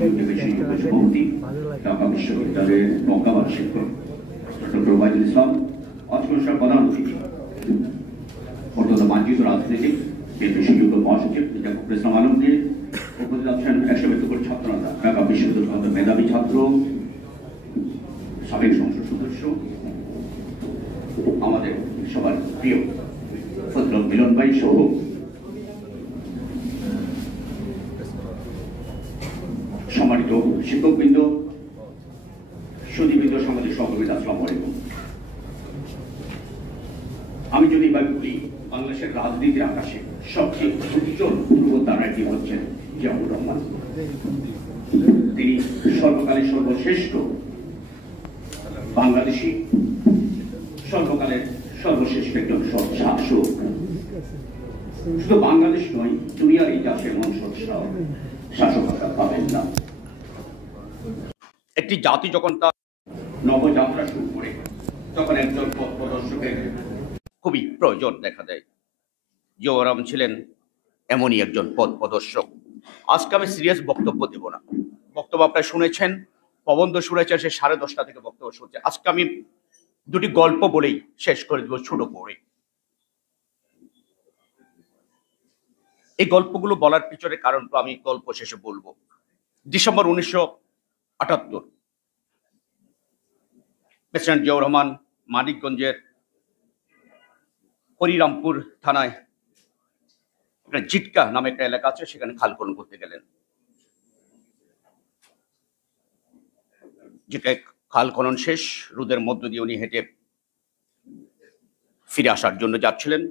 প্রতিবেশী দেশভক্তি ঢাকা বিশ্ববিদ্যালয়ের মক্কাবাদ শিক্ষক ডক্টর ওবায়দুল ইসলাম, আজকের প্রধান অতিথি বর্তমান মানচিত রাজনীতিক বিএনপি সংযুক্ত মহাসচিব জাফর ইসলাম আলমগীর, উপস্থিত আছেন 172 ছাত্রনেতা, ঢাকা বিশ্ববিদ্যালয়ের মেধাবী ছাত্র, সাবেক সংসদ সদস্য, আমাদের সবার প্রিয় ফজলুল মিলন ভাই সহ সম্মানিত শিক্ষকবৃন্দ, সুদীবৃন্দ, সামাজিক সহকর্মীরা, আসসালামু আলাইকুম। আমি যদি এভাবে বলি, বাংলাদেশের রাজনীতির আকাশে সবচেয়ে উজ্জ্বল পূর্বতারাটি হচ্ছেন জিয়াউর রহমান। তিনি সর্বকালের সর্বশ্রেষ্ঠ বাংলাদেশি, সর্বকালের সর্বশ্রেষ্ঠ একজন সৎ শাসক। শুধু বাংলাদেশ নয়, দুনিয়ার ইতিহাসে এমন সৎ শাসক পাবেন না। একটি জাতি যখন তার নবযাত্রা শুরু করে, তখন একজন পথ প্রদর্শকের খুবই প্রয়োজন দেখা দেয়। জিয়াউর রহমান ছিলেন এমনই একজন পথ প্রদর্শক। আজকে আমি সিরিয়াস বক্তব্য দেব না। বক্তব্য আপনারা শুনেছেন, প্রবন্ধ শুনেছেন, সে 10:30 থেকে বক্তব্য শুনছে। আজকে আমি দুটি গল্প বলেই শেষ করে দেব, ছোট করে। এই গল্পগুলো বলার পিছনে কারণ তো আমি গল্প শেষে বলবো। ডিসেম্বর 1978 প্রেসিডেন্ট জিয়াউর রহমান মানিকগঞ্জের হরিরামপুর থানায় জিটকা নামে একটা এলাকা আছে, সেখানে খাল খনন করতে গেলেন। যেটা খাল খনন শেষ, রোদের মধ্য দিয়ে উনি হেঁটে ফিরে আসার জন্য যাচ্ছিলেন।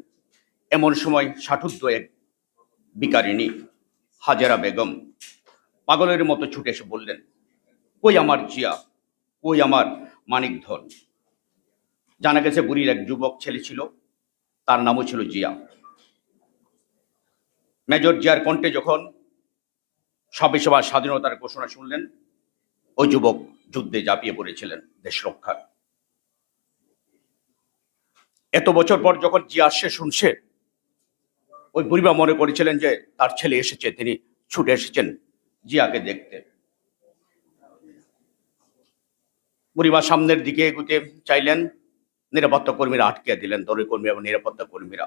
এমন সময় ষাটুর্ধ এক বিকারিণী হাজেরা বেগম পাগলের মতো ছুটে এসে বললেন, কই আমার জিয়া, কই আমার মানিকধন। জানা গেছে বুড়ির এক যুবক ছেলে ছিল, তার নামও ছিল জিয়া। মেজর জিয়ার কণ্ঠে যখন 26 স্বাধীনতার ঘোষণা শুনলেন, ওই যুবক যুদ্ধে ঝাঁপিয়ে পড়েছিলেন দেশ রক্ষায়। এত বছর পর যখন জিয়া আসছে শুনছে, ওই বুড়িমা মনে করেছিলেন যে তার ছেলে এসেছে, তিনি ছুটে এসেছেন জিয়াকে দেখতে। বুড়িমা সামনের দিকে এগুতে চাইলেন, নিরাপত্তা কর্মীরা আটকে দিলেন, দলের কর্মী এবং নিরাপত্তা কর্মীরা।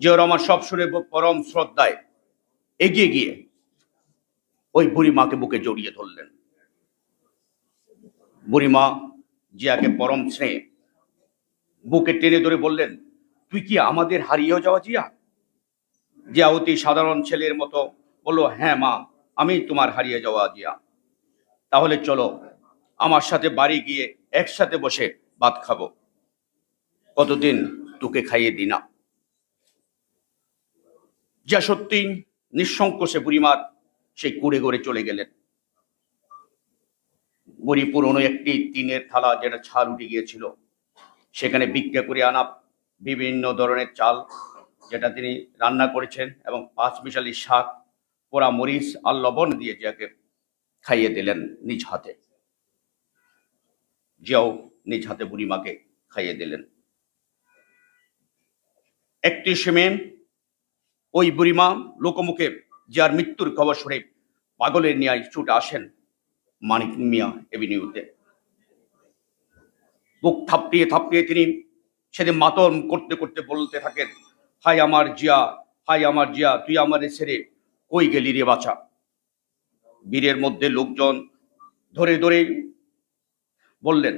জিয়াউর রহমান সব শুনে পরম শ্রদ্ধায় এগিয়ে গিয়ে ওই বুড়িমাকে বুকে জড়িয়ে ধরলেন। বুড়িমা জিয়াকে পরম স্নেহে বুকে টেনে ধরে বললেন, তুই কি আমাদের হারিয়ে যাওয়া জিয়া? জিয়া অতি সাধারণ ছেলের মতো বলল, হ্যাঁ মা, আমি তোমার হারিয়ে যাওয়া জিয়া। তাহলে চলো আমার সাথে বাড়ি গিয়ে একসাথে বসে ভাত খাবো, কতদিন তোকে খাইয়ে দিই না। জিয়া সত্যি নিঃসংকোচে বুড়িমার সেই কুড়ে গড়ে চলে গেলেন। বুড়ি পুরনো একটি টিনের থালা, যেটা ছাল উঠে গিয়েছিল, সেখানে ভিক্ষা করে আনা বিভিন্ন ধরনের চাল, যেটা তিনি রান্না করেছেন, এবং 5 মিশালি শাক, পোড়া মরিচ আর লবণ দিয়ে জিয়াকে খাইয়ে দিলেন নিজ হাতে। জিয়াও নিজ হাতে বুড়িমাকে খাইয়ে দিলেন। 31 মে ওই বুড়িমা লোকমুখে জিয়ার মৃত্যুর খবর শুনে পাগলের ন্যায় ছুটে আসেন মানিক মিয়া এভিনিউতে। বুক থাপড়িয়ে থাপড়িয়ে তিনি সেদিন মাতম করতে করতে বলতে থাকেন, হাই আমার জিয়া, হাই আমার জিয়া, তুই আমার ছেড়ে কই গেলি রে বাছা। বীরের মধ্যে লোকজন ধরে ধরে বললেন,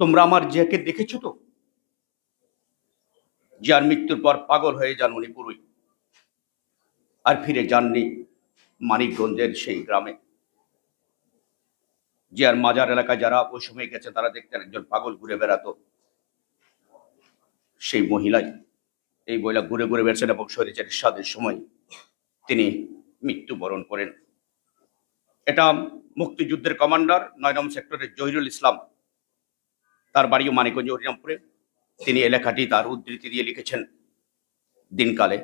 তোমরা আমার জিয়াকে দেখেছো তো? জিয়ার মৃত্যুর পর পাগল হয়ে যান উনি পুরোই, আর ফিরে যাননি মানিকগঞ্জের সেই গ্রামে। জিয়ার মাজার এলাকায় যারা ওই সময় গেছে, তারা দেখতেন একজন পাগল ঘুরে বেড়াতো। সেই মহিলাই, এই মহিলা ঘুরে ঘুরে বেড়াচ্ছেন, এবং স্বৈরাচার এরশাদের সময় তিনি মৃত্যুবরণ করেন। এটা মুক্তিযুদ্ধের কমান্ডার 9 নং সেক্টরের জহিরুল ইসলাম, তার বাড়িও মানিকগঞ্জ হরিরামপুরে। তিনি এই লেখাটি তার উদ্ধৃতি দিয়ে লিখেছেন দিনকালে।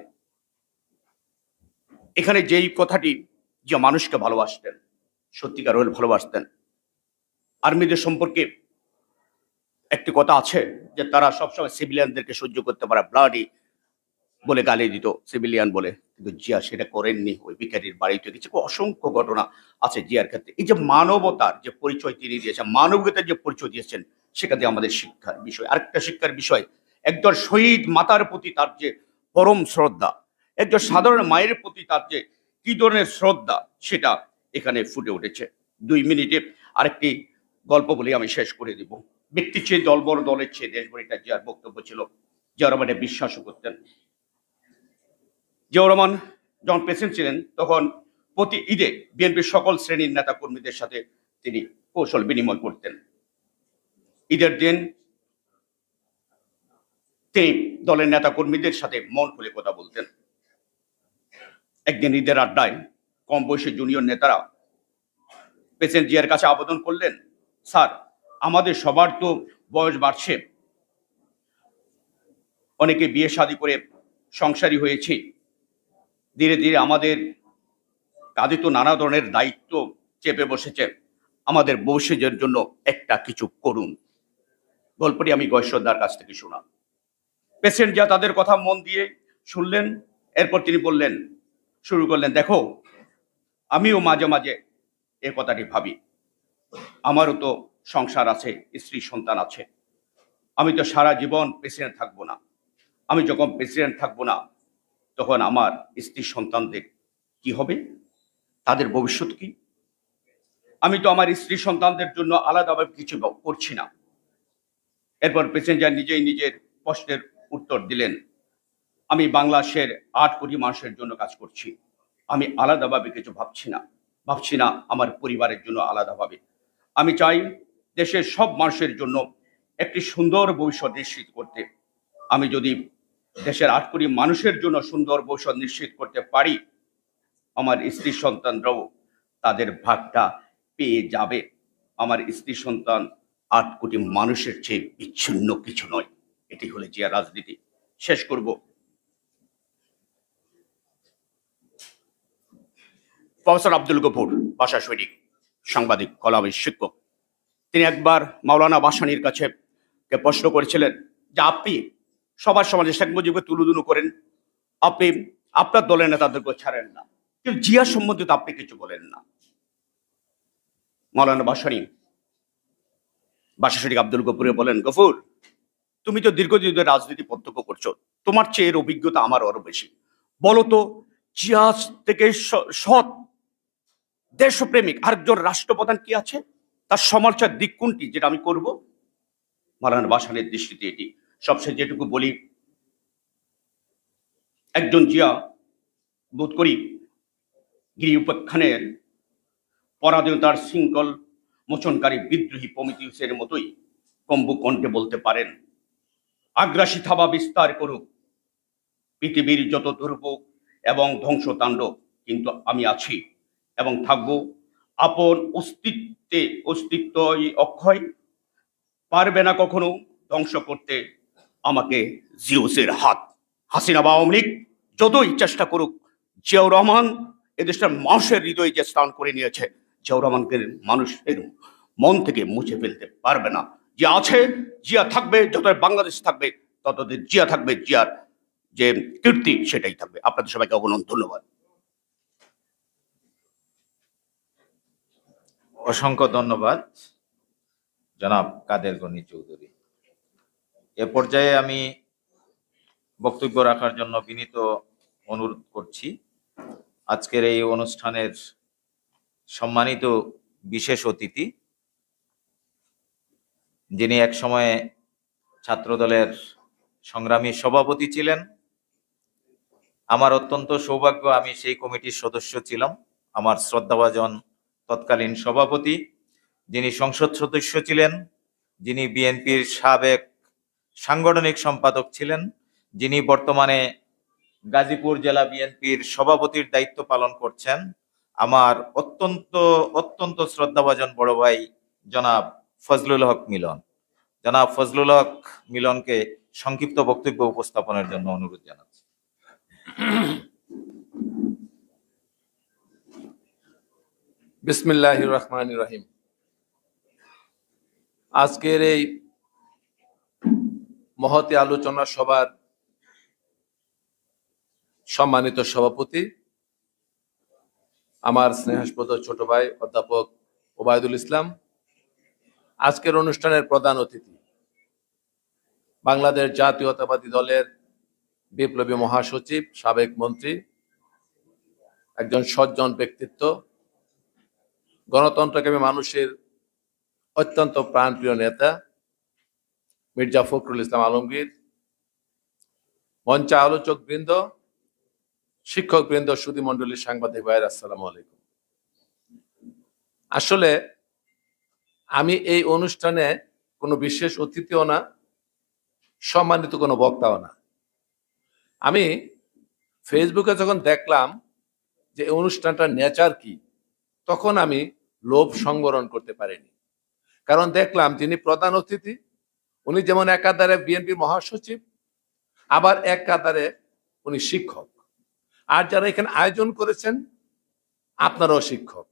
এখানে যেই কথাটি, যে মানুষকে ভালোবাসতেন, সত্যিকার হলে ভালোবাসতেন। আর্মিদের সম্পর্কে একটি কথা আছে যে তারা সবসময় সিভিলিয়ানদেরকে সহ্য করতে পারে, ব্লাডি বলে গালি দিত, সিভিলিয়ান বলে। কিন্তু জিয়া সেটা করেননি। ওই ভিখারির বাড়িতে কিছু অসংখ্য ঘটনা আছে জিয়ার ক্ষেত্রে। এই যে মানবতার যে পরিচয় তিনি দিয়েছেন, মানবিকতার যে পরিচয় দিয়েছেন, সেটা দিয়ে আমাদের শিক্ষার বিষয়। আরেকটা শিক্ষার বিষয়, একজন শহীদ মাতার প্রতি তার যে পরম শ্রদ্ধা, একজন সাধারণ মায়ের প্রতি তার যে কি ধরনের শ্রদ্ধা, সেটা এখানে ফুটে উঠেছে। 2 মিনিটে আরেকটি গল্প বলে আমি শেষ করে দিব। ব্যক্তি চেয়ে দল বড়, দলের চেয়ে দেশ বড়, এটা জিয়ার বক্তব্য ছিল। জিয়া রহমান এটা বিশ্বাসও করতেন। জিয়াউর রহমান যখন প্রেসিডেন্ট ছিলেন, তখন প্রতি ঈদে বিএনপির সকল শ্রেণীর নেতা কর্মীদের সাথে তিনি কৌশল বিনিময় করতেন। ঈদের দিন তিনি দলের নেতা কর্মীদের সাথে মন খুলে কথা বলতেন। একদিন ঈদের আড্ডায় কম বয়সী জুনিয়র নেতারা প্রেসিডেন্ট জিয়ার কাছে আবেদন করলেন, স্যার, আমাদের সবার তো বয়স বাড়ছে, অনেকে বিয়ে শাদী করে সংসারী হয়েছে, ধীরে ধীরে আমাদের কাঁধে তো নানা ধরনের দায়িত্ব চেপে বসেছে, আমাদের ভবিষ্যতের জন্য একটা কিছু করুন। গল্পটি আমি গয়েশ্বরদার কাছ থেকে শোনা। প্রেসিডেন্ট জিয়া তাদের কথা মন দিয়ে শুনলেন। এরপর তিনি বললেন, শুরু করলেন, দেখো, আমিও মাঝে মাঝে এ কথাটি ভাবি। আমারও তো সংসার আছে, স্ত্রী সন্তান আছে। আমি তো সারা জীবন প্রেসিডেন্ট থাকবো না। আমি যখন প্রেসিডেন্ট থাকবো না, তখন আমার স্ত্রী সন্তানদের কি হবে? তাদের ভবিষ্যৎ কি? আমি তো আমার স্ত্রী সন্তানদের জন্য আলাদাভাবে কিছু করছি না। এরপর প্রেসিডেন্ট জিয়া নিজেই নিজের প্রশ্নের উত্তর দিলেন, আমি বাংলাদেশের 8 কোটি মানুষের জন্য কাজ করছি। আমি আলাদাভাবে কিছু ভাবছি না আমার পরিবারের জন্য আলাদাভাবে। আমি চাই দেশের সব মানুষের জন্য একটি সুন্দর ভবিষ্যৎ নিশ্চিত করতে। আমি যদি দেশের 8 কোটি মানুষের জন্য সুন্দর ভবিষ্যৎ নিশ্চিত করতে পারি, আমার স্ত্রী সন্তানরাও তাদের ভাগটা পেয়ে যাবে। আমার স্ত্রী সন্তান 8 কোটি মানুষের চেয়ে বিচ্ছিন্ন কিছু নয়। এটি হলো জিয়া রাজনীতি। শেষ করব। প্রফেসর আব্দুল গফুর, ভাষা সৈনিক, সাংবাদিক, কলামের শিক্ষক, তিনি একবার মাওলানা ভাসানীর কাছে প্রশ্ন করেছিলেন যে আপনি সবার সমাজে শেখ মুজিবকে তুলুদুলু করেন, আপনি আপনার দলের নেতাদেরকে ছাড়েন না, কিন্তু জিয়া সম্বন্ধে তো আপনি কিছু বলেন না। মাওলানা ভাসানী ভাষা সৈনিক আব্দুল গফুরে বলেন, গফুর, তুমি তো দীর্ঘদিন ধরে রাজনীতি প্রত্যক্ষ করছো, তোমার চেয়ে এর অভিজ্ঞতা আমার আরো বেশি। বলো তো, জিয়া থেকে সৎ দেশপ্রেমিক আরেকজন রাষ্ট্রপ্রধান কি আছে? তার সমালোচনার দিক কোনটি, যেটা আমি করব? মাওলানা ভাসানীর দৃষ্টিতে এটি। সবশেষে যেটুকু বলি, একজন জিয়া বোধ করি গিরি উপাখ্যানের পরাধীনতার শৃঙ্খল মোচনকারী বিদ্রোহী প্রমিথিউসের মতোই কম্বু কণ্ঠে বলতে পারেন, আগ্রাসী থাবা বিস্তার করুক পৃথিবীর যত দুর্ভোগ এবং ধ্বংসতাণ্ডব, কিন্তু আমি আছি এবং থাকব। আপন অস্তিত্বই অক্ষয়, পারবে না কখনো ধ্বংস করতে আমাকে জিউসের হাত। হাসিনা বা আওয়ামী লীগ যতই চেষ্টা করুক, জিয়াউর রহমান এদেশের মানুষের হৃদয়ে যে স্থান করে নিয়েছে, জিয়াউর রহমানকে মানুষের মন থেকে মুছে ফেলতে পারবে না। যে আছে, জিয়া থাকবে, যত বাংলাদেশ থাকবে ততদিন জিয়া থাকবে, জিয়ার যে কীর্তি সেটাই থাকবে। আপনাদের সবাইকে অবনন ধন্যবাদ। অসংখ্য ধন্যবাদ জনাব কাদের গনি চৌধুরী। এ পর্যায়ে আমি বক্তব্য রাখার জন্য বিনীত অনুরোধ করছি আজকের এই অনুষ্ঠানের সম্মানিত বিশেষ অতিথি, যিনি এক সময়ে ছাত্রদলের সংগ্রামী সভাপতি ছিলেন। আমার অত্যন্ত সৌভাগ্য, আমি সেই কমিটির সদস্য ছিলাম। আমার শ্রদ্ধাভাজন তৎকালীন সভাপতি, যিনি সংসদ সদস্য ছিলেন, যিনি বিএনপির সাবেক সাংগঠনিক সম্পাদক ছিলেন, যিনি বর্তমানে গাজীপুর জেলা বিএনপির সভাপতির দায়িত্ব পালন করছেন, আমার অত্যন্ত অত্যন্ত শ্রদ্ধাভাজন বড় ভাই জনাব ফজলুল হক মিলন। জনাব ফজলুল হক মিলনকে সংক্ষিপ্ত বক্তব্য উপস্থাপনের জন্য অনুরোধ জানাচ্ছি। বিসমিল্লাহির রহমানির রহিম। আজকের এই মহতী আলোচনা সভার সম্মানিত সভাপতি, আমার স্নেহাস্পদ ছোট ভাই অধ্যাপক ওবায়দুল ইসলাম, আজকের অনুষ্ঠানের প্রধান অতিথি, বাংলাদেশ জাতীয়তাবাদী দলের বিপ্লবী মহাসচিব, সাবেক মন্ত্রী, একজন সজ্জন ব্যক্তিত্ব, গণতন্ত্রকামী মানুষের অত্যন্ত প্রাণপ্রিয় নেতা মির্জা ফখরুল ইসলাম আলমগীর, মঞ্চে আলোচক বৃন্দ, শিক্ষক বৃন্দ, সুধী মন্ডলী, সাংবাদিক ভাইয়ের, আসসালামু আলাইকুম। আসলে আমি এই অনুষ্ঠানে কোনো বিশেষ অতিথিও না, সম্মানিত কোনো বক্তাও না। আমি ফেসবুকে যখন দেখলাম যে এই অনুষ্ঠানটার নেচার কি, তখন আমি লোভ সংবরণ করতে পারিনি। কারণ দেখলাম যিনি প্রধান অতিথি, উনি যেমন একাধারে বিএনপির মহাসচিব, আবার একাধারে উনি শিক্ষক। আর যারা এখানে আয়োজন করেছেন আপনারাও শিক্ষক,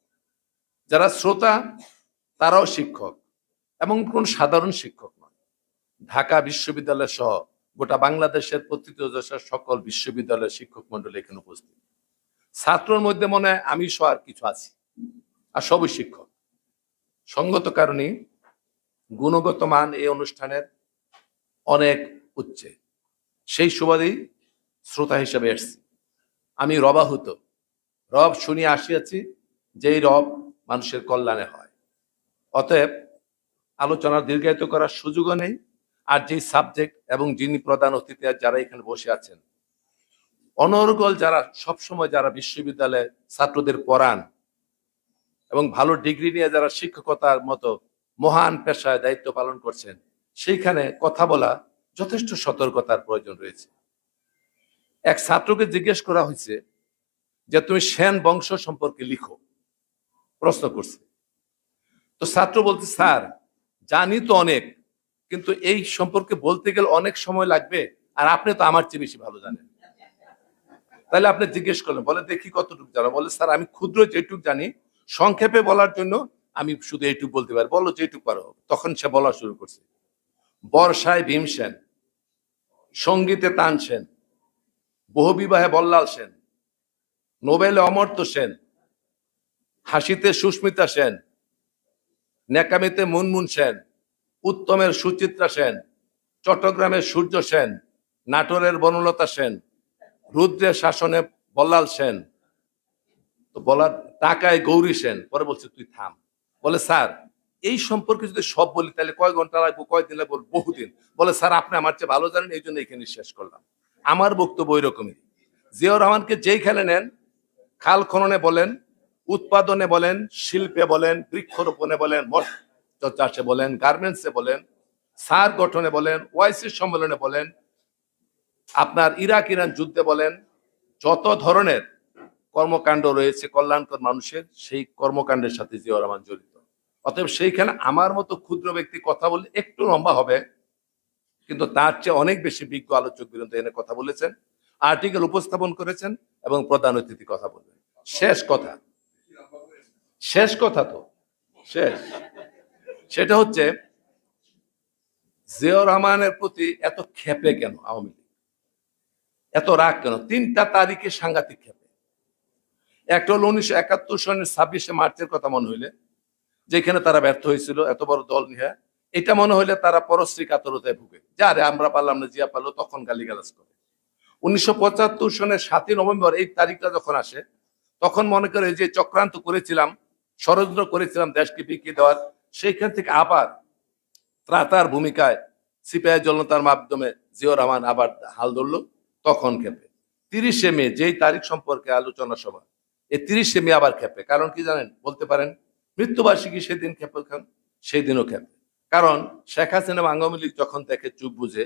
যারা শ্রোতা তারাও শিক্ষক, এবং কোন সাধারণ শিক্ষক নয়। ঢাকা বিশ্ববিদ্যালয় সহ গোটা বাংলাদেশের প্রতিটি দেশের সকল বিশ্ববিদ্যালয়ের শিক্ষক মন্ডলী এখানে উপস্থিত। ছাত্রর মধ্যে মনে হয় আমি সহ আর কিছু আছি, আর সবই শিক্ষক। সঙ্গত কারণে গুণগত মান এই অনুষ্ঠানের অনেক উচ্চে। সেই সুবাদেই শ্রোতা হিসেবে এসছি। আমি রবাহুত, রব শুনিয়ে আসিয়াছি, যেই রব মানুষের কল্যাণে হয়। অতএব আলোচনা দীর্ঘায়িত করার সুযোগও নেই। আর যেই সাবজেক্ট এবং যিনি প্রধান অতিথি যারা এখানে বসে আছেন, অনর্গল যারা সবসময় যারা বিশ্ববিদ্যালয়ে ছাত্রদের পড়ান এবং ভালো ডিগ্রি নিয়ে যারা শিক্ষকতার মতো মহান পেশায় দায়িত্ব পালন করছেন, সেইখানে কথা বলা যথেষ্ট সতর্কতার প্রয়োজন রয়েছে। এক ছাত্রকে জিজ্ঞেস করা হয়েছে যে তুমি সেন বংশ সম্পর্কে লিখো, প্রশ্ন করছে। তো ছাত্র বলতে, স্যার জানি তো অনেক, কিন্তু এই সম্পর্কে বলতে গেলে অনেক সময় লাগবে, আর আপনি তো আমার চেয়ে বেশি ভালো জানেন। তাহলে আপনি জিজ্ঞেস করলেন, বলে দেখি কতটুকু জানো? বলে স্যার আমি ক্ষুদ্র যেটুকু জানি, সংক্ষেপে বলার জন্য আমি শুধু এইটুকু বলতে পারি। বলো যেটুকু পারো। তখন সে বলা শুরু করছে, বর্ষায় ভীমসেন, সঙ্গীতে তানসেন, বহুবিবাহে বল্লাল সেন, নোবেলে অমর্ত্য সেন, হাসিতে সুস্মিতা সেন, নেকামিতে মুনমুন সেন, উত্তমের সুচিত্রা সেন, চট্টগ্রামের সূর্য সেন, নাটোরের বনলতা সেন, রুদ্রের শাসনে বল্লাল সেন, তো বলার টাকায় গৌরী সেন। পরে বলছে তুই থাম। বলে স্যার এই সম্পর্কে যদি সব বলি তাহলে কয় ঘন্টা লাগবো, কয়দিন লাগবো? বহুদিন। বলে স্যার আপনি আমার চেয়ে ভালো জানেন, এই জন্য এখানে শেষ করলাম। আমার বক্তব্য ওই রকমই। জিয়াউর রহমানকে যেইখানে নেন, খাল খননে বলেন, উৎপাদনে বলেন, শিল্পে বলেন, বৃক্ষরোপণে বলেন, মৎস্য চাষে বলেন, গার্মেন্টসে বলেন, সার গঠনে বলেন, ওআইসি সম্মেলনে বলেন, আপনার ইরাক ইরান যুদ্ধে বলেন, যত ধরনের কর্মকাণ্ড রয়েছে কল্যাণকর মানুষের, সেই কর্মকাণ্ডের সাথে জিয়াউর রহমান জড়িত। অতএব সেইখানে আমার মতো ক্ষুদ্র ব্যক্তি কথা বললে একটু লম্বা হবে, কিন্তু তার চেয়ে অনেক বেশি বিজ্ঞ আলোচক বৃন্দ এনে কথা বলেছেন, আর্টিকেল উপস্থাপন করেছেন, এবং প্রধান অতিথি কথা বলবেন। শেষ কথা, শেষ কথা তো শেষ, সেটা হচ্ছে জিয়াউর রহমানের প্রতি এত ক্ষেপে কেন আওয়ামী লীগ, এত রাগ কেন? 3টা তারিখে সাংঘাতিক ক্ষেপে। একটা হলো 1971 সনের 26শে মার্চের কথা মনে হইলে, যেখানে তারা ব্যর্থ হয়েছিল এত বড় দল নিয়ে। এটা মনে হইলে তারা পরশ্রী কাতরতায় ভুগে, যা রে আমরা পারলাম না, জিয়া পারলো, তখন গালিগালাজ করে। 1975 সনের 7ই নভেম্বর এই তারিখটা যখন আসে, তখন মনে করে যে চক্রান্ত করেছিলাম, ষড়যন্ত্র করেছিলাম দেশকে বিকিয়ে দেওয়ার, সেইখান থেকে আবার ত্রাতার ভূমিকায় সিপাহী জনতার মাধ্যমে জিয়াউর রহমান আবার হাল ধরলো, তখন খেপে। 30শে মে যেই তারিখ সম্পর্কে আলোচনা সভা, এই 30শে মে আবার খেপে। কারণ কি জানেন? বলতে পারেন মৃত্যুবার্ষিকী সেদিন খেপে, খান সেই দিনও খেপে। কারণ শেখ হাসিনা আওয়ামী লীগ যখন দেখে, চুপ বুঝে,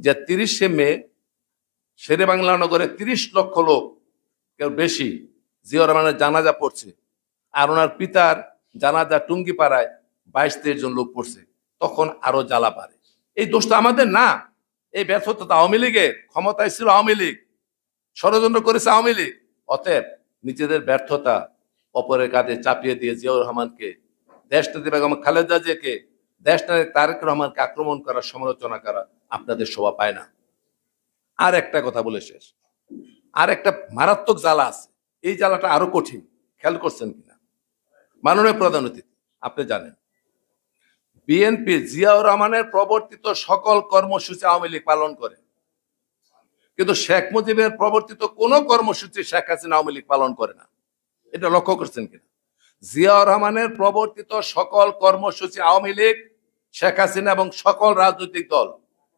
যে 30শে মে শেরে বাংলা নগরে 30 লক্ষ লোক, কেউ বেশি, জিয়াউর রহমানের জানাজা পড়ছে, আর ওনার পিতার জানাজা টুঙ্গিপাড়ায় 22-23 জন লোক পড়ছে, তখন আরো জ্বালা পারে। এই দোষটা আমাদের না, এই ব্যর্থতা আওয়ামী লীগের। ক্ষমতায় ছিল আওয়ামী লীগ, ষড়যন্ত্র করেছে আওয়ামী লীগ। অতএব নিজেদের ব্যর্থতা অপরের কাঁধে চাপিয়ে দিয়ে জিয়াউর রহমানকে, দেশনেত্রী বেগম খালেদা জিয়াকে, দেশনায়ক তারেক রহমানকে আক্রমণ করা, সমালোচনা করা আপনাদের শোভা পায় না। আর একটা কথা বলে শেষ, আর একটা মারাত্মক জ্বালা আছে, এই জ্বালাটা আরো কঠিন, খেয়াল করছেন কিনা? মাননীয় প্রধান অতিথি, আপনি জানেন বিএনপি জিয়াউর রহমানের প্রবর্তিত সকল কর্মসূচি আওয়ামী লীগ পালন করে, কিন্তু শেখ মুজিবের প্রবর্তিত কোন কর্মসূচি শেখ হাসিনা আওয়ামী লীগ পালন করে না। এটা লক্ষ্য করছেন কিনা? জিয়াউর রহমানের প্রবর্তিত সকল কর্মসূচি আওয়ামী লীগ, শেখ হাসিনা এবং সকল রাজনৈতিক দল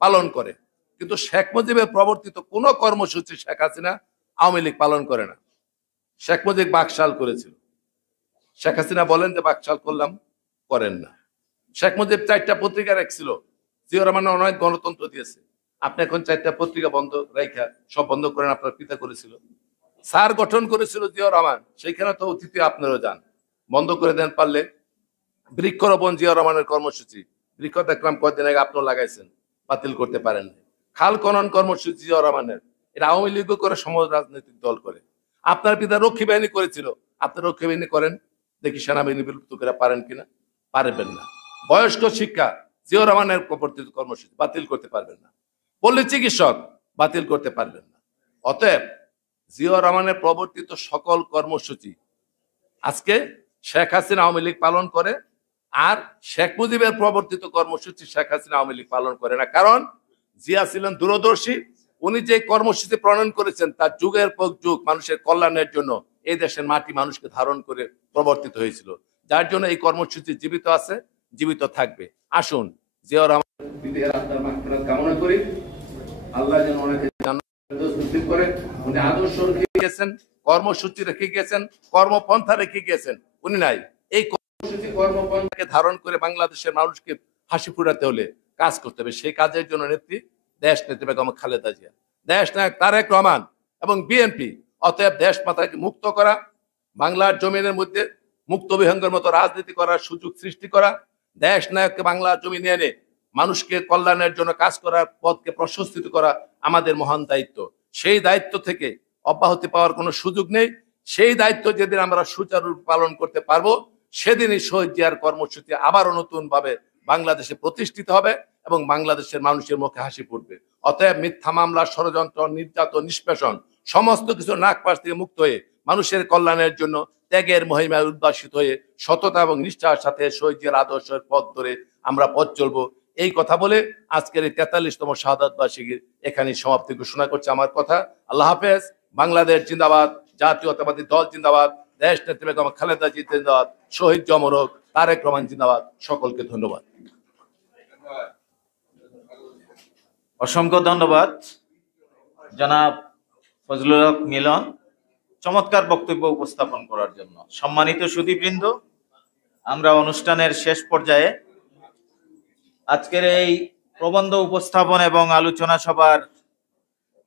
পালন করে, কিন্তু শেখ মুজিবের প্রবর্তিত কোন কর্মসূচি শেখ হাসিনা আওয়ামী লীগ পালন করে না। শেখ মুজিব বাকশাল করেছিল, শেখ হাসিনা বলেন যে বাকশাল করলাম, করেন না। শেখ মুজিব 4টা পত্রিকা রাখছিল, জিয়াউর রহমান অনেক গণতন্ত্র দিয়েছে। আপনি এখন 4টা পত্রিকা বন্ধ রাখা সব বন্ধ করেন, আপনার পিতা করেছিল। স্যার গঠন করেছিল জিয়াউর রহমান, সেইখানে তো অতিথি আপনারও যান, বন্ধ করে দেন পারলে। বৃক্ষরোপণ জিয়াউর রহমানের কর্মসূচি, বৃক্ষ দেখলাম কয়েকদিন আগে আপনিও লাগাইছেন, বাতিল করতে পারেন। খাল খনন কর্মসূচি জিয়াউর রহমানের, এটা আওয়ামী লীগও করে, সমাজ রাজনৈতিক দল করে। আপনার পিতা রক্ষী বাহিনী করেছিল, আপনি রক্ষী বাহিনী করেন, দেখি সেনাবাহিনী বিলুপ্ত করে পারেন কিনা। পারবেন না। বয়স্ক শিক্ষা জিয়াউর রহমানের প্রবর্তিত কর্মসূচি, বাতিল করতে পারবেন না। পল্লী চিকিৎসক বাতিল করতে পারবেন না। অতএব জিয়াউর রহমানের প্রবর্তিত সকল কর্মসূচি আজকে শেখ হাসিনা আওয়ামী লীগ পালন করে, আর শেখ মুজিবের প্রবর্তিত কর্মসূচি শেখ হাসিনা আওয়ামী লীগ পালন করে না। কারণ জিয়া ছিলেন দূরদর্শী, উনি যে কর্মসূচি প্রণয়ন করেছেন তার যুগের পর যুগ মানুষের কল্যাণের জন্য এই দেশের মাটি মানুষকে ধারণ করে প্রবর্তিত হয়েছিল, যার জন্য এই কর্মসূচি জীবিত আছে, জীবিত থাকবে। আসুন জিয়াউর রহমান কামনা করি, আল্লাহ যেন ওনাকে জান্নাত করে। উনি আদর্শ রেখে গেছেন, কর্মসূচি রেখে গেছেন, কর্মপন্থা রেখে গেছেন, উনি নাই। এই কর্মসূচি কর্মপন্থাকে ধারণ করে বাংলাদেশের মানুষকে হাসি ফুটাতে হলে কাজ করতে হবে। সেই কাজের জন্য নেত্রী দেশ নেত্রী বেগম খালেদা জিয়া, দেশ নায়ক তারেক রহমান এবং বিএনপি। অতএব দেশ মাতাকে মুক্ত করা, বাংলার জমিনের মধ্যে মুক্ত বিহঙ্গের মতো রাজনীতি করার সুযোগ সৃষ্টি করা, দেশ নায়ককে বাংলার জমিনে এনে মানুষকে কল্যাণের জন্য কাজ করার পথকে প্রশস্তিত করা আমাদের মহান দায়িত্ব। সেই দায়িত্ব থেকে অব্যাহতি পাওয়ার কোনো সুযোগ নেই। সেই দায়িত্ব যেদিন আমরা সুচারুরূপে পালন করতে পারবো, সেদিনই শহীদ জিয়ার কর্মসূচি আবারও নতুন ভাবে বাংলাদেশে প্রতিষ্ঠিত হবে এবং বাংলাদেশের মানুষের মুখে হাসি ফুটবে। অতএব মিথ্যা মামলা, ষড়যন্ত্র, নির্যাতন, নিষ্পেষণ সমস্ত কিছু নাকপাশ থেকে মুক্ত হয়ে মানুষের কল্যাণের জন্য ত্যাগের মহিমায় উদ্ভাসিত হয়ে সততা এবং নিষ্ঠার সাথে শহীদ জিয়ার আদর্শের পথ ধরে আমরা পথ চলবো। এই কথা বলে আজকের এই 43তম শাহাদাত বার্ষিকীর এখানে সমাপ্তি ঘোষণা করছে আমার কথা। আল্লাহ হাফেজ। বাংলাদেশ জিন্দাবাদ, জাতীয়তাবাদী দল জিন্দাবাদ, দেশ নেত্রী বেগম খালেদা জিয়া জিন্দাবাদ, শহীদ জমরক তারেক রহমান জিন্দাবাদ। সকলকে ধন্যবাদ। অসংখ্য ধন্যবাদ জনাব ফজলুল হক মিলন, চমৎকার বক্তব্য উপস্থাপন করার জন্য। সম্মানিত সুধীবৃন্দ, আমরা অনুষ্ঠানের শেষ পর্যায়ে আজকের এই প্রবন্ধ উপস্থাপন এবং আলোচনা সভার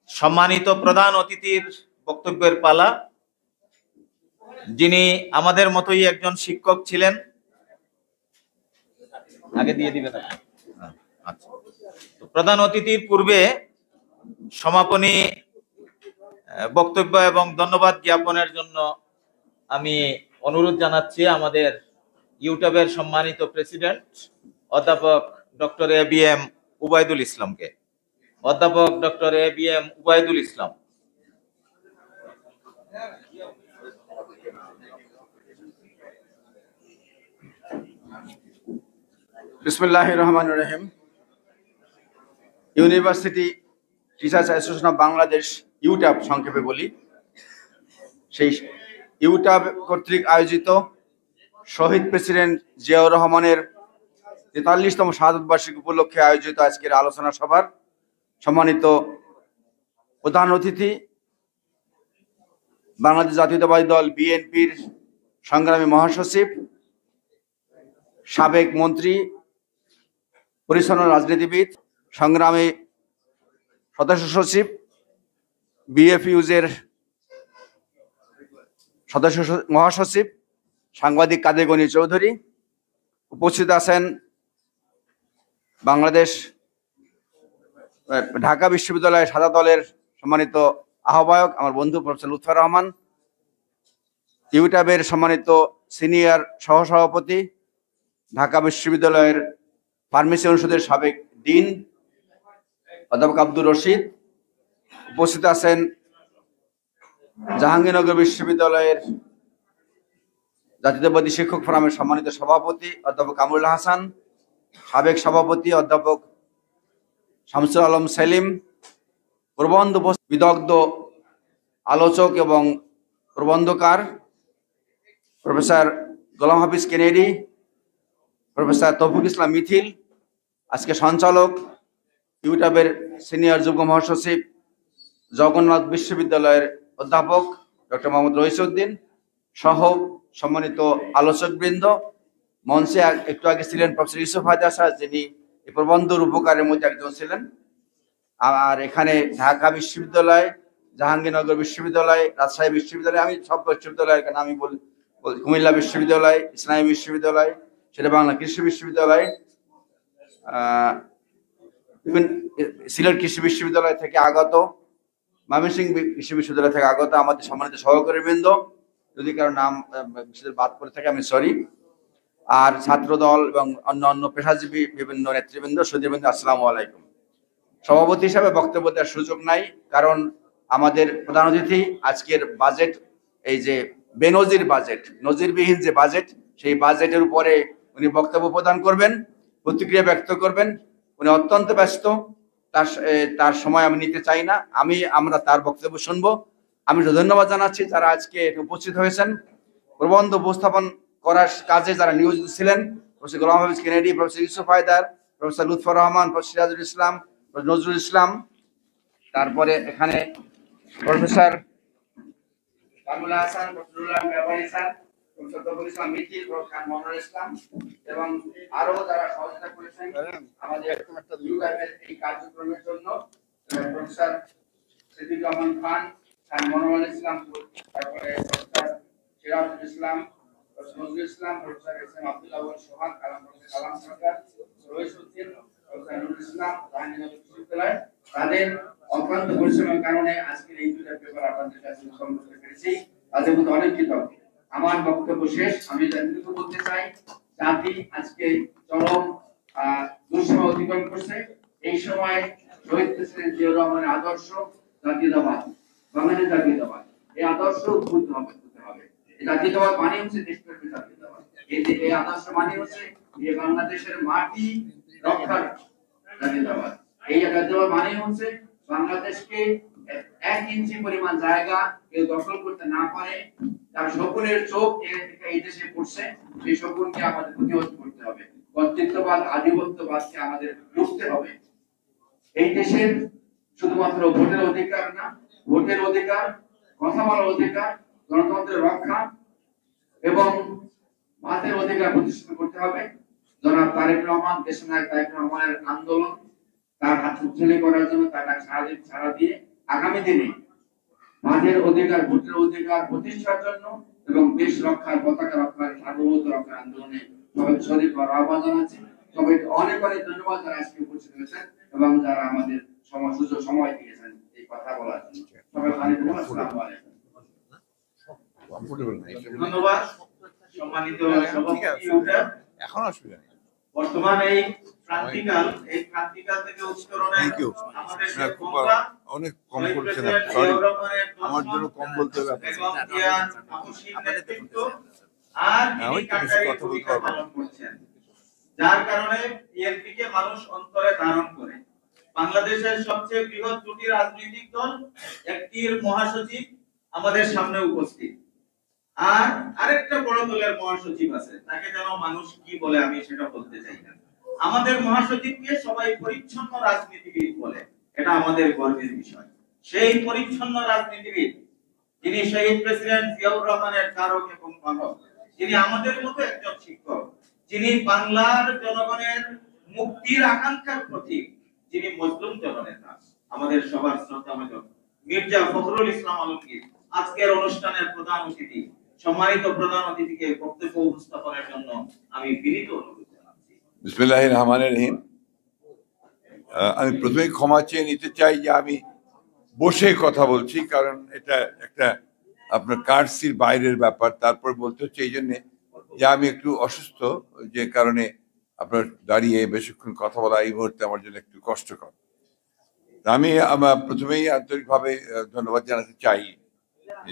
সম্মানিত প্রধান অতিথির বক্তব্যের পালা। যিনি আমাদের মতোই একজন শিক্ষক ছিলেন, আগে দিয়ে দিবেন। আচ্ছা, প্রধান অতিথির পূর্বে সমাপনী বক্তব্য এবং ধন্যবাদ জ্ঞাপনের জন্য আমি অনুরোধ জানাচ্ছি আমাদের ইউটিউবের সম্মানিত প্রেসিডেন্ট অধ্যাপক ডক্টর এবিএম উবাইদুল ইসলামকে। অধ্যাপক ডক্টর এবিএম উবাইদুল ইসলাম। বিসমিল্লাহির রহমানির রহিম। University teachers association of Bangladesh, UTAB সংক্ষেপে বলি, সেই ইউট্যাব কর্তৃক আয়োজিত শহীদ প্রেসিডেন্ট জিয়াউর রহমানের 43তম শাহাদাত বার্ষিকী উপলক্ষে আয়োজিত আজকের আলোচনা সভার সম্মানিত প্রধান অতিথি, বাংলাদেশ জাতীয়তাবাদী দল বিএনপির সংগ্রামী মহাসচিব, সাবেক মন্ত্রী, পরিচ্ছন্ন রাজনীতিবিদ, সংগ্রামী সদস্য সচিব, বিএফইউজের সদস্য মহাসচিব, সাংবাদিক কাদের গনি চৌধুরী, উপস্থিত আছেন বাংলাদেশ ঢাকা বিশ্ববিদ্যালয়ের সাদা দলের সম্মানিত আহ্বায়ক আমার বন্ধু প্রফেসর লুৎফর রহমান, ইউট্যাবের সম্মানিত সিনিয়র সহসভাপতি, ঢাকা বিশ্ববিদ্যালয়ের ফার্মেসি অনুষদের সাবেক ডিন অধ্যাপক আব্দুর রশিদ, উপস্থিত আছেন জাহাঙ্গীরনগর বিশ্ববিদ্যালয়ের জাতীয়তাবাদী শিক্ষক ফোরামের সম্মানিত সভাপতি অধ্যাপক কামরুল হাসান, সাবেক সভাপতি অধ্যাপক শামসুল আলম সেলিম, প্রবন্ধ বিদগ্ধ আলোচক এবং প্রবন্ধকার professor Golam Hafiz Kennedy, professor Toufiq Islam Mithil, আজকে সঞ্চালক ইউটিউবের সিনিয়র যুগ্ম মহাসচিব জগন্নাথ বিশ্ববিদ্যালয়ের অধ্যাপক ডক্টর মোহাম্মদ রইসউদ্দিন সহ সম্মানিত আলোচকবৃন্দ, মঞ্চে একটু আগে ছিলেন প্রফেসর ইউসুফ হায়দার স্যার, যিনি এই প্রবন্ধ রূপকারের মধ্যে একজন ছিলেন। আর এখানে ঢাকা বিশ্ববিদ্যালয়, জাহাঙ্গীরনগর বিশ্ববিদ্যালয়, রাজশাহী বিশ্ববিদ্যালয়, আমি সব বিশ্ববিদ্যালয়ের কেন আমি বলি, কুমিল্লা বিশ্ববিদ্যালয়, ইসলামী বিশ্ববিদ্যালয়, সেটা বাংলা কৃষি বিশ্ববিদ্যালয়, সিলেট কৃষি বিশ্ববিদ্যালয় থেকে আগত, ময়মনসিংহ কৃষি বিশ্ববিদ্যালয় থেকে আগত আমাদের সম্মানিত সহকর্মীবৃন্দ, যদি কারো নাম বাদ করে থাকে আমি সরি, আর ছাত্রদল এবং অন্যান্য পেশাজীবী বিভিন্ন নেতৃবৃন্দ, সুধীবৃন্দ, আসসালামু আলাইকুম। সভাপতি হিসাবে বক্তব্য দেওয়ার সুযোগ নাই, কারণ আমাদের প্রধান অতিথি আজকের বাজেট, এই যে বেনজির বাজেট, নজিরবিহীন যে বাজেট, সেই বাজেটের উপরে উনি বক্তব্য প্রদান করবেন, প্রতিক্রিয়া ব্যক্ত করবেন। উনি অত্যন্ত ব্যস্ত, তার সময় আমি নিতে চাই না, আমরা তার বক্তব্য শুনবো। আমি ধন্যবাদ জানাচ্ছি যারা আজকে উপস্থিত হয়েছেন। প্রবন্ধ উপস্থাপন করার কাজে যারা নিয়োজিত ছিলেন, professor Golam Hafiz Kennedy, professor Yusuf Haider, professor Lutfor Rahman, professor Sirajul Islam, Nazrul Islam, তারপরে এখানে professor Kamrul Hasan, professor Toufiq Islam Mithil, professor Monowar Islam এবং আরো যারা সহযোগিতা করেছেন আমাদের এই কার্যক্রমের জন্য, প্রফেসর সিদ্দিক রহমান খান, মনোয়ার ইসলাম, তারপরে professor Sirajul Islam, professor Nazrul Islam, professor S M Abdullah Sohag, professor Kalam Sarkar, Raisuddin, professor Nurul Islam, Jahangirnagar বিশ্ববিদ্যালয়, তাদের অক্লান্ত পরিশ্রমের কারণে আজকের এই দুইটা পেপার আপনাদের কাছে উৎসর্গ করতে পেরেছি। তাদের মধ্যে অনেক কৃতজ্ঞ। আমার বক্তব্য শেষ। আমি যতটুকু বলতে চাই, জাতি আজকে চরম দুঃসময় অতিক্রম করছে। এই সময় শহীদ প্রেসিডেন্ট জিয়াউর রহমানের আদর্শ জাতীয়তাবাদ, বাঙালি জাতীয়তাবাদ, এই আদর্শ উদ্বুদ্ধ হতে হবে। এই জাতীয়তাবাদ মানে হচ্ছে দেশপ্রেমের জাতীয়তাবাদ। এই আদর্শ মানে হচ্ছে যে বাংলাদেশের মাটি রক্ষার জাতীয়তাবাদ। এই জাতীয়তাবাদ মানে হচ্ছে বাংলাদেশকে 1 ইঞ্চি পরিমাণ জায়গা কেউ দখল করতে না পারে, তার শকুনের চোখ এই দেশে পড়ছে, সেই শকুনকে আমাদের প্রতিহত করতে হবে। কর্তৃত্ববাদ, আধিপত্যবাদকে আমাদের রুখতে হবে। এই দেশের শুধুমাত্র ভোটের অধিকার না, ভোটের অধিকার, কথা বলার অধিকার, গণতন্ত্রের রক্ষা এবং ভাতের অধিকার প্রতিষ্ঠিত করতে হবে। জনাব তারেক রহমান, দেশনায়ক তারেক রহমানের আন্দোলন, তার হাত উজ্জ্বল করার জন্য তার সারা দিয়ে আগামী দিনে ভাতের অধিকার, ভোটের অধিকার প্রতিষ্ঠার জন্য এবং দেশ রক্ষার, পতাকা রক্ষার, সার্বভৌমত্ব রক্ষার আন্দোলনে সবাই শরীর করার আহ্বান জানাচ্ছি। সবাইকে অনেক অনেক ধন্যবাদ যারা আজকে উপস্থিত হয়েছেন এবং যারা আমাদের সুযোগ সময় দিয়েছেন এই কথা বলার জন্য। সবাই ভালো থাকুন। আসসালামু আলাইকুম। ধন্যবাদ সম্মানিত সভাপতি। এখন অসুবিধা নেই। বর্তমানে এই ক্রান্তিকাল থেকে উত্তরণে আমাদের যে বন্ধুরা অনেক কম করছেন, সরি আমার জন্য কম বলতে হবে। যার কারণে বিএনপি কে মানুষ অন্তরে ধারণ করে। বাংলাদেশের সবচেয়ে বৃহৎ দুটি রাজনৈতিক দল, একটির মহাসচিব আমাদের সামনে উপস্থিত, আর আরেকটা বড় দলের মহাসচিব আছে, তাকে যেন মানুষ কি বলে আমি সেটা বলতে চাই না। আমাদের মহাসচিবকে সবাই পরিচ্ছন্ন রাজনীতিবিদ বলে, এটা আমাদের গর্বের বিষয়। সেই পরিচ্ছন্ন রাজনীতিবিদ যিনি শহীদ প্রেসিডেন্ট জিয়াউর রহমানের ধারক এবং বাহক, যিনি আমাদের মতো একজন শিক্ষক, যিনি বাংলার জনগণের মুক্তির আকাঙ্ক্ষার প্রতীক, যিনি মজলুম জননেতা, আমাদের সবার শ্রদ্ধাভাজন মির্জা ফখরুল ইসলাম আলমগীর আজকের অনুষ্ঠানের প্রধান অতিথি। সম্মানিত প্রধান অতিথিকে বক্তব্য উপস্থাপনের জন্য আমি বিনীত অনুরোধ জানাচ্ছি। বিসমিল্লাহির রহমানির রহিম। আমি প্রথমে ক্ষমা চেয়ে নিতে চাই যে আমি বসে কথা বলছি, কারণ এটা একটা আপনার কার্সির বাইরের ব্যাপার। তারপর বলতে হচ্ছে এই জন্যে যে আমি একটু অসুস্থ, যে কারণে আপনার দাঁড়িয়ে বেশিক্ষণ কথা বলা এই মুহূর্তে আমার জন্য একটু কষ্টকর। আমি প্রথমেই আন্তরিকভাবে ধন্যবাদ জানাতে চাই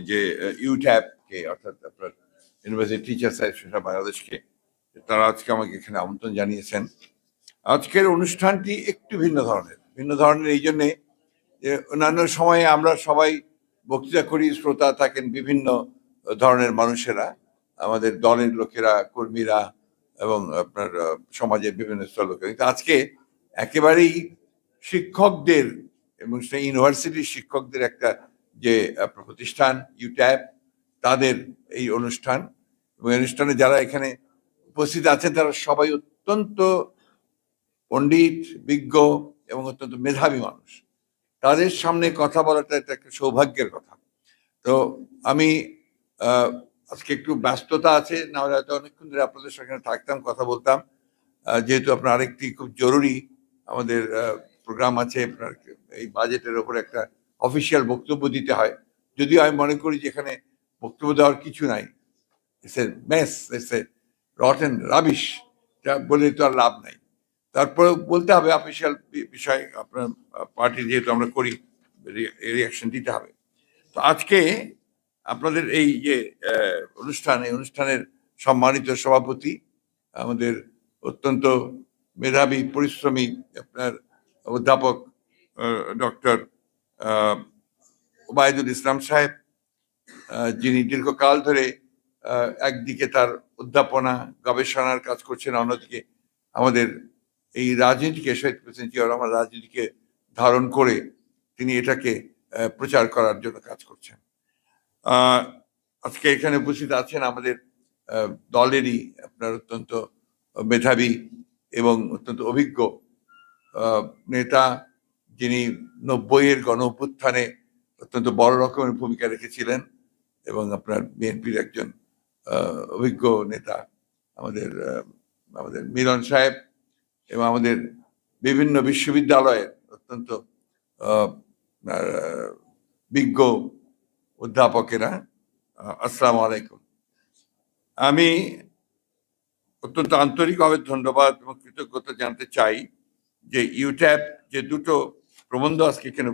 যে ইউট্যাবকে, অর্থাৎ আপনার ইউনিভার্সিটি টিচার্স অ্যাসোসিয়েশন অফ বাংলাদেশকে, তারা আজকে আমাকে এখানে আমন্ত্রণ জানিয়েছেন। আজকের অনুষ্ঠানটি একটু ভিন্ন ধরনের এই জন্যে যে অন্যান্য সময়ে আমরা সবাই বক্তৃতা করি, শ্রোতা থাকেন বিভিন্ন ধরনের মানুষেরা, আমাদের দলের লোকেরা, কর্মীরা এবং আপনার সমাজের বিভিন্ন স্তর লোকেরা। কিন্তু আজকে একেবারেই শিক্ষকদের এবং সেই ইউনিভার্সিটির শিক্ষকদের একটা যে প্রতিষ্ঠান ইউট্যাব, তাদের এই অনুষ্ঠান, এবং অনুষ্ঠানে যারা এখানে উপস্থিত আছেন তারা সবাই অত্যন্ত পণ্ডিত, বিজ্ঞ এবং অত্যন্ত মেধাবী মানুষ। তাদের সামনে কথা বলাটা এটা একটা সৌভাগ্যের কথা। তো আমি আজকে একটু ব্যস্ততা আছে, না হলে হয়তো অনেকক্ষণ ধরে আপনাদের সঙ্গে থাকতাম, কথা বলতাম। যেহেতু আপনার আরেকটি খুব জরুরি আমাদের প্রোগ্রাম আছে, আপনার এই বাজেটের ওপর একটা অফিসিয়াল বক্তব্য দিতে হয়। যদিও আমি মনে করি যে এখানে বক্তব্য দেওয়ার কিছু নাই, it's a mace, it's a rotten rubbish, যা বলে তো আর লাভ নাই। তারপরে বলতে হবে অফিসিয়াল বিষয়, আপনার পার্টি যেহেতু আমরা করি, রিয়াকশন দিতে হবে। তো আজকে আপনাদের এই যে অনুষ্ঠানের সম্মানিত সভাপতি, আমাদের অত্যন্ত মেধাবী পরিশ্রমী আপনার অধ্যাপক ডক্টর ওবায়দুল ইসলাম সাহেব, যিনি দীর্ঘকাল ধরে একদিকে তার অধ্যাপনা গবেষণার কাজ করছেন, অন্যদিকে আমাদের এই রাজনীতিকে, শহীদ প্রেসিডেন্ট জিয়াউর রহমান রাজনীতিকে ধারণ করে তিনি এটাকে প্রচার করার জন্য কাজ করছেন। আজকে এখানে উপস্থিত আছেন আমাদের দলেরই আপনার অত্যন্ত মেধাবী এবং অত্যন্ত অভিজ্ঞ নেতা, যিনি 90-এর গণ অভ্যুত্থানে অত্যন্ত বড় রকমের ভূমিকা রেখেছিলেন এবং আপনার বিএনপির একজন অভিজ্ঞ নেতা, আমাদের মিলন সাহেব, এবং আমাদের বিভিন্ন বিশ্ববিদ্যালয়ের অত্যন্ত বিজ্ঞ অধ্যাপকেরা। আসসালামু আলাইকুম। আমি অত্যন্ত আন্তরিকভাবে ধন্যবাদ এবং কৃতজ্ঞতা জানতে চাই যে ইউট্যাব যে দুটো প্রবন্ধ আজকে এখানে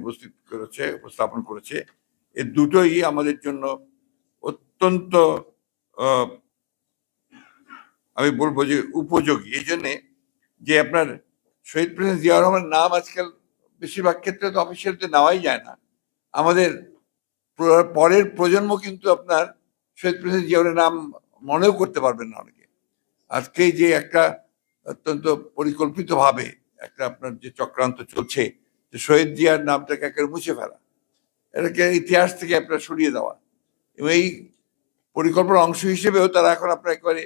উপস্থাপন করেছে, এ দুটোই আমাদের জন্য অত্যন্ত আমি বলবো যে উপযোগী। এই জন্যে যে আপনার শহীদ প্রেসিডেন্ট জিয়াউর রহমানের নাম আজকাল বেশিরভাগ ক্ষেত্রে তো অফিসিয়ালিতে নেওয়াই যায় না। আমাদের পরের প্রজন্ম কিন্তু আপনার শহীদ প্রেসিডেন্ট জিয়াউরের নাম মনেও করতে পারবেন না অনেকে। আজকে যে একটা অত্যন্ত পরিকল্পিতভাবে একটা আপনার যে চক্রান্ত চলছে, যে শহীদ জিয়ার নামটাকে একেবারে মুছে ফেলা, এটাকে ইতিহাস থেকে আপনার সরিয়ে দেওয়া, এবং এই পরিকল্পনার অংশ হিসেবেও তারা এখন আপনার একেবারে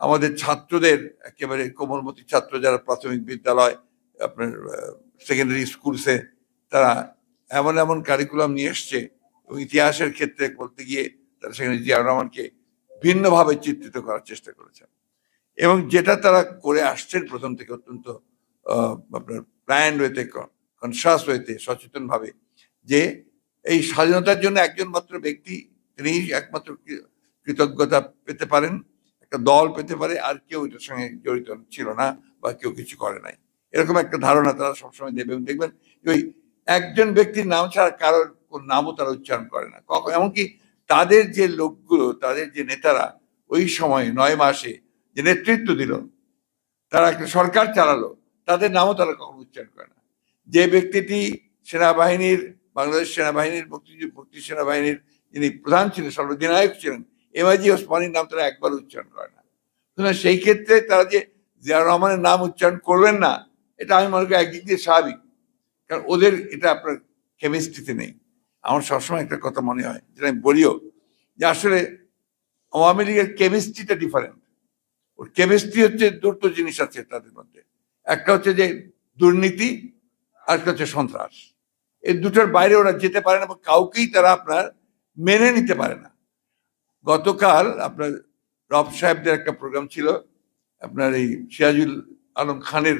আমাদের ছাত্রদের, একেবারে কোমলমতি ছাত্র যারা প্রাথমিক বিদ্যালয়, আপনার সেকেন্ডারি স্কুলসে, তারা এমন এমন কারিকুলাম নিয়ে এসছে, এবং ইতিহাসের ক্ষেত্রে বলতে গিয়ে তারা সেখানে জিয়াউর রহমানকে ভিন্নভাবে চিত্রিত করার চেষ্টা করেছেন। এবং যেটা তারা করে আসছেন প্রথম থেকে অত্যন্ত আপনার প্ল্যান্ড ওয়েতে, কনসাস ওয়েতে, সচেতন ভাবে, যে এই স্বাধীনতার জন্য একজন মাত্র ব্যক্তি, তিনি একমাত্র কৃতজ্ঞতা পেতে পারেন, একটা দল পেতে পারে, আর কেউ এটার সঙ্গে জড়িত ছিল না বা কেউ কিছু করে নাই, এরকম একটা ধারণা তারা সবসময় দেবে। এবং দেখবেন ওই একজন ব্যক্তির নাম ছাড়া কারোর কোন নামও তারা উচ্চারণ করে না কখন। এমনকি তাদের যে লোকগুলো, তাদের যে নেতারা ওই সময় 9 মাসে যে নেতৃত্ব দিল, তারা একটা সরকার চালালো, তাদের নামও তারা কখনো উচ্চারণ করে না। যে ব্যক্তিটি সেনাবাহিনীর, বাংলাদেশ সেনাবাহিনীর, মুক্তি সেনাবাহিনীর যিনি প্রধান ছিলেন, সর্বাধিনায়ক ছিলেন, এমআইজি ওসমানীর নাম তারা একবার উচ্চারণ করে না। সেই ক্ষেত্রে তারা যে জিয়াউর রহমানের নাম উচ্চারণ করবেন না, এটা আমি মনে করি একদিক দিয়ে স্বাভাবিক, কারণ ওদের এটা আপনার কেমিস্ট্রিতে নেই। আমার সবসময় একটা কথা মনে হয়, যেটা আমি বলিও, যে আসলে আওয়ামী লীগের কেমিস্ট্রিটা ডিফারেন্ট। ওর কেমিস্ট্রি হচ্ছে দুটো জিনিস আছে তাদের মধ্যে, একটা হচ্ছে যে দুর্নীতি, আর একটা হচ্ছে সন্ত্রাস। এই দুটোর বাইরে ওরা যেতে পারে না, এবং কাউকেই তারা আপনার মেনে নিতে পারে না। গতকাল আপনার রব সাহেবদের একটা প্রোগ্রাম ছিল, আপনার এই সিরাজুল আলম খানের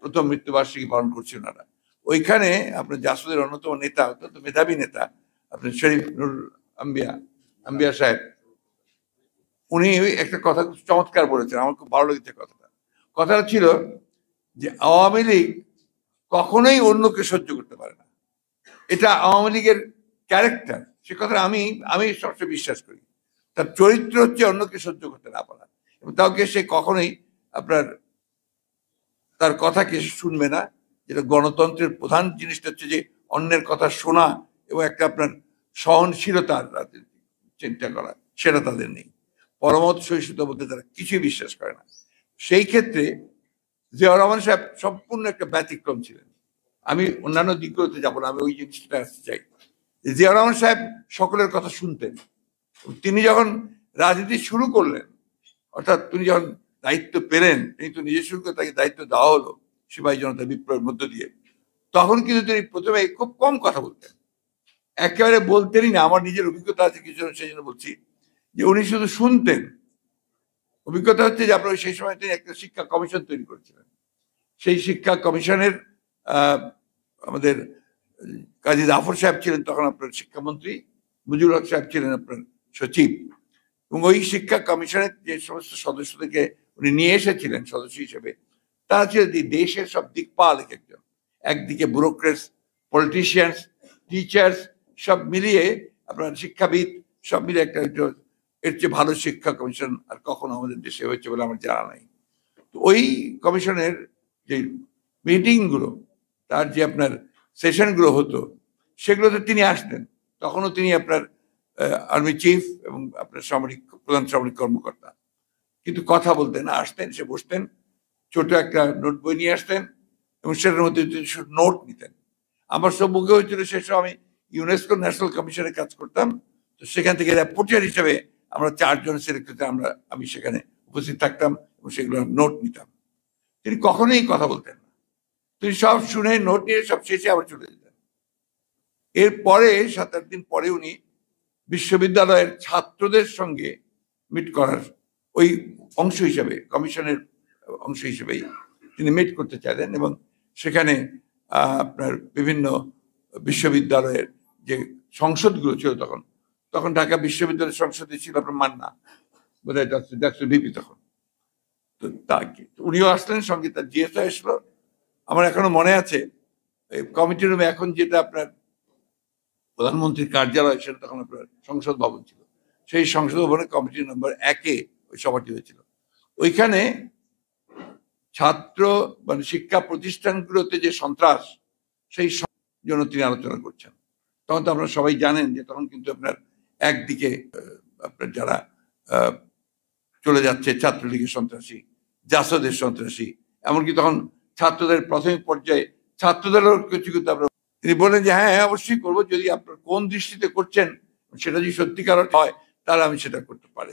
প্রথম মৃত্যুবার্ষিকী পালন করছে ওনারা। ওইখানে আপনার জাসদের অন্যতম নেতা, অত্যন্ত মেধাবী নেতা, আপনার শরীফ নুরুল আম্বিয়া সাহেব, উনি একটা কথা খুব চমৎকার বলেছেন, আমার খুব ভালো লেগেছে কথাটা ছিল যে আওয়ামী লীগ কখনোই অন্যকে সহ্য করতে পারে না, এটা আওয়ামী লীগের ক্যারেক্টার। সে কথা আমি আমি সবসময় বিশ্বাস করি। তার চরিত্র হচ্ছে অন্যকে সহ্য করতে না পারা, এবং তাকে সে কখনোই আপনার তার কথা কে শুনবে না। যেটা গণতন্ত্রের প্রধান জিনিসটা হচ্ছে যে অন্যের কথা শোনা এবং একটা আপনার সহনশীলতার চিন্তা করা, সেটা তাদের নেই। পরমত সহিষ্ণুতা বলতে তারা কিছুই বিশ্বাস করে না। সেই ক্ষেত্রে জিয়াউর রহমান সাহেব সম্পূর্ণ একটা ব্যতিক্রম ছিলেন। আমি অন্যান্য দিকগুলোতে যাবো না, আমি ওই জিনিসটা আসতে চাই। জিয়াউর রহমান সাহেব সকলের কথা শুনতেন। তিনি যখন রাজনীতি শুরু করলেন, অর্থাৎ তিনি যখন দায়িত্ব পেলেন, তিনি তো নিজে শুরু করে তাকে দায়িত্ব দেওয়া হলো সিপাহী জনতা বিপ্লবের মধ্য দিয়ে, তখন কিন্তু তিনি প্রথমে খুব কম কথা বলতেন, একেবারে বলতেনই না। আমার নিজের অভিজ্ঞতা আছে কিছু, সেই জন্য বলছি যে উনি শুধু শুনতেন। অভিজ্ঞতা হচ্ছে যে আপনার সেই সময় তিনি একটা শিক্ষা কমিশন তৈরি করেছিলেন। সেই শিক্ষা কমিশনের আমাদের কাজী জাফর সাহেব ছিলেন তখন আপনার শিক্ষামন্ত্রী, মুজিবুল হক সাহেব ছিলেন আপনার সচিব, এবং ওই শিক্ষা কমিশনের যে সমস্ত সদস্যদেরকে উনি নিয়ে এসেছিলেন সদস্য হিসেবে, তারা ছিল দেশের সব দিকপাল একজন। একদিকে ব্যুরোক্রেটস, পলিটিশিয়ানস, টিচার্স, সব মিলিয়ে আপনার শিক্ষাবিদ, সব মিলিয়ে একটা এর চেয়ে ভালো শিক্ষা কমিশন আর কখনো আমাদের দেশে হয়েছে বলে আমার জানা নাই। তো ওই কমিশনের যে মিটিংগুলো, তার যে আপনার সেশনগুলো হতো, সেগুলোতে তিনি আসতেন। তখনও তিনি আপনার আর্মি চিফ এবং আপনার প্রধান সামরিক কর্মকর্তা, কিন্তু কথা বলতেন না। আসতেন, সে বসতেন, ছোট একটা নোট বই নিয়ে আসতেন এবং সেটার মধ্যে নোট নিতেন। আমার সৌভাগ্য হয়েছিল সে সময় আমি ইউনেস্কো ন্যাশনাল কমিশনে কাজ করতাম। তো সেখান থেকে রিপোর্টার হিসেবে আমরা 4 জন সিলেক্ট হতে আমি সেখানে উপস্থিত থাকতাম এবং সেগুলো নোট নিতাম। তিনি কখনোই কথা বলতেন না। তিনি সব শুনে নোট নিয়ে সব শেষে আবার চলে যেতেন। এরপরে 7-8 দিন পরে উনি বিশ্ববিদ্যালয়ের ছাত্রদের সঙ্গে মিট করার ওই অংশ হিসেবে, কমিশনের অংশ হিসেবেই তিনি মিট করতে চাইলেন, এবং সেখানে আপনার বিভিন্ন বিশ্ববিদ্যালয়ের যে সংসদগুলো ছিল, তখন ঢাকা বিশ্ববিদ্যালয়ের সংসদে ছিল আপনার মান্না, বোধহয় ডক্টর ভিপি তখন। তো উনিও আসলেন, সঙ্গে তার জিএসও এসলো। আমার এখনো মনে আছে কমিটি রুমে এখন যেটা আপনার প্রধানমন্ত্রীর কার্যালয়, সেটা তখন আপনার সংসদ ভবন ছিল। সেই সংসদ ভবনে কমিটি নম্বর 1-এ ওই সভাটি হয়েছিল। ওইখানে ছাত্র মানে শিক্ষা প্রতিষ্ঠানগুলোতে যে সন্ত্রাস, সেই জন্য তিনি আলোচনা করছেন। তখন তো আপনারা সবাই জানেন যে তখন কিন্তু আপনার একদিকে আপনার যারা চলে যাচ্ছে ছাত্রলীগের সন্ত্রাসী, জাসদের সন্ত্রাসী, এমনকি তখন ছাত্রদের প্রাথমিক পর্যায়ে ছাত্রদেরও কিছু কিন্তু আপনার, তিনি বললেন যে হ্যাঁ অবশ্যই করবো, যদি আপনার কোন দৃষ্টিতে করছেন সেটা যদি সত্যিকার হয় তাহলে আমি সেটা করতে পারি।